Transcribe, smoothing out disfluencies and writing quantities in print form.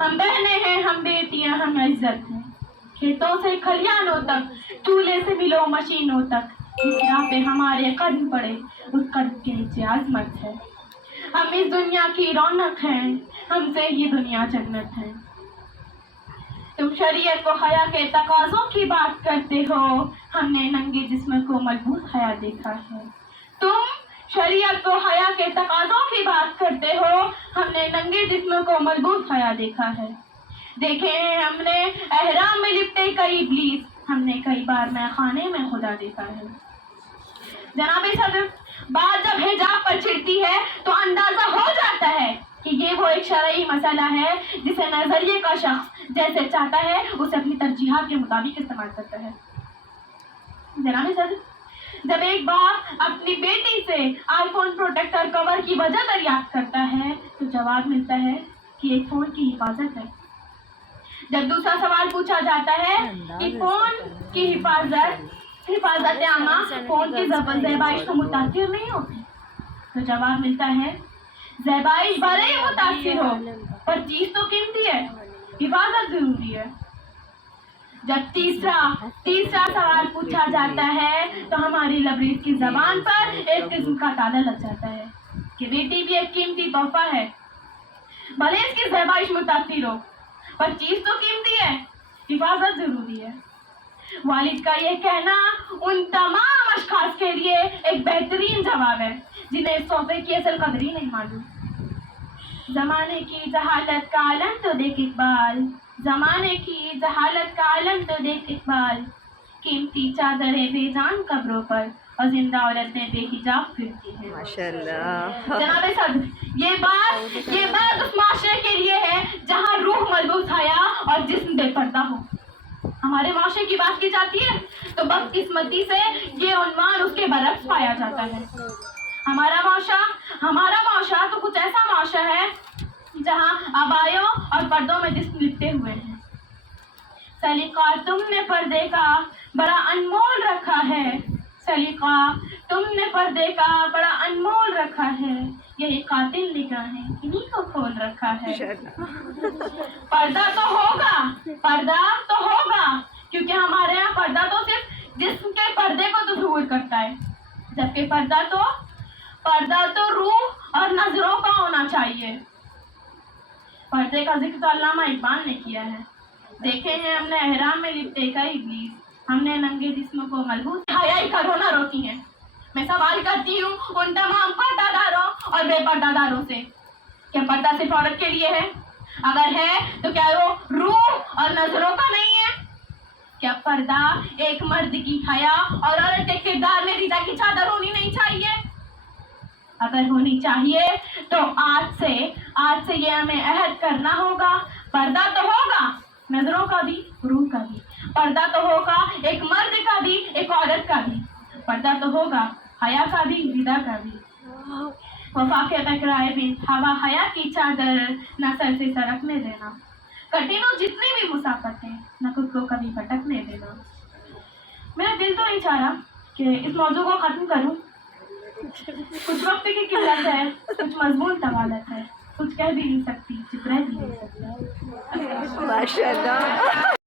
ہم بہنیں ہیں، ہم بیٹیاں، ہم عزت ہیں، کھیتوں سے کھلیانوں تک، چولہے سے ملو مشینوں تک، جس راہ پہ ہمارے قدم پڑے اس قدم کے نیچے عظمت ہے۔ ہم اس دنیا کی رونق ہیں، ہم سے یہ دنیا جنت ہے۔ تم شریعت و حیا کے تقاضوں کی بات کرتے ہو، ہم نے ننگے جسم کو ملبوس حیا دیکھا ہے۔ تم شریعت و حیا کے تقاضوں کی بات کرتے ہو، ہم نے ننگے جسم کو ملبوس حیا دیکھا ہے۔ دیکھے ہیں ہم نے احرام میں لپٹے کئی ابلیس، ہم نے کئی بار میں خانے میں خدا دیکھا ہے۔ جناب صدر، بات جب حجاب پر چھڑتی ہے تو اندازہ ہو جاتا ہے کہ یہ وہ ایک شرعی مسئلہ ہے جسے نظریے کا شخص جیسے چاہتا ہے اسے اپنی ترجیحات کے مطابق استعمال کرتا ہے۔ جناب صدر، جب ایک باپ اپنی بیٹی سے آئی فون پروٹیکٹر کور کی وجہ دریافت کرتا ہے تو جواب ملتا ہے کہ ایک فون کی حفاظت ہے۔ جب دوسرا سوال پوچھا جاتا ہے کہ فون کی حفاظت عامہ فون کی زیبائش کو متاثر نہیں ہوتی، تو جواب ملتا ہے زیبائش بھلے ہی متاثر ہو پر چیز تو قیمتی ہے، حفاظت ضروری ہے۔ جب تیسرا سوال پوچھا جاتا ہے تو ہماری لبریز کی زبان پر ایک قسم کا تالا لگ جاتا ہے کہ بیٹی بھی ایک قیمتی تحفہ ہے، بھلے اس کی زیبائش متاثر ہو پر چیز تو قیمتی ہے، حفاظت ضروری ہے۔ والد کا یہ کہنا ان تمام اشخاص کے لیے ایک بہترین جواب ہے جنہیں اس تحفے کی اصل قدر ہی نہیں معلوم۔ زمانے کی جہالت کا عالم تو دیکھ اقبال، زمانے کی جہالت کا عالم تو دیکھ اقبال، قیمتی چادریں بے جان قبروں پر اور زندہ عورتیں بے حجاب پھرتی ہیں۔ ماشاءاللہ۔ جناب صدر، یہ بات اس معاشرے کے لیے ہے جہاں روح ملبوس حیا اور جسم بے پردہ ہو۔ ہمارے معاشرے کی بات کی جاتی ہے تو بدقسمتی سے یہ عنوان اس کے برعکس پایا جاتا ہے۔ ہمارا معاشرہ تو کچھ ایسا معاشرہ ہے جہاں عبایوں اور پردوں میں جسم لپٹے ہوئے ہیں۔ سلیقہ تم نے پردے کا بڑا انمول رکھا ہے، سلیقہ تم نے پردے کا بڑا انمول رکھا ہے، یہی قاتل نگاہیں انہی کو کھول رکھا ہے۔ پردہ تو ہوگا کیونکہ ہمارے یہاں پردہ تو صرف جسم کے پردے کو تو ظہور کرتا ہے، جبکہ پردہ تو روح اور نظروں کا ہونا چاہیے۔ پردے کا ذکر تو علامہ اقبال نے کیا ہے۔ دیکھے ہیں ہم نے احرام میں لپٹے کئی ابلیس، ہم نے ننگے جسم کو ملبوس حیائی کا رونا روتی ہیں۔ میں سوال کرتی ہوں ان تمام پردہ داروں اور بے پردہ داروں سے، کیا پردہ صرف عورت کے لیے ہے؟ اگر ہے تو کیا وہ روح اور نظروں کا نہیں ہے؟ کیا پردہ ایک مرد کی حیا اور عورت کے کردار میں رضا کی چادر ہونی نہیں چاہیے؟ اگر ہونی چاہیے تو آج سے یہ ہمیں عہد کرنا ہوگا، پردہ تو ہوگا نظروں کا بھی، روح کا بھی، پردہ تو ہوگا ایک مرد کا بھی ایک عورت کا بھی، پردہ تو ہوگا حیا کا بھی رضا کا بھی۔ وفا کے ٹکرائے بھی ہوا حیا کی چادر نہ سر سے سرکنے دینا، کٹینوں جتنی بھی مسافتیں نہ خود کو کبھی بھٹکنے دینا۔ میرا دل تو نہیں چاہ رہا کہ اس موضوع کو ختم کروں، کچھ وقت کی قلت ہے، کچھ مضمون طوالت ہے، کچھ کہہ بھی نہیں سکتی، چپ رہ بھی نہیں سکتی۔ ماشاءاللہ۔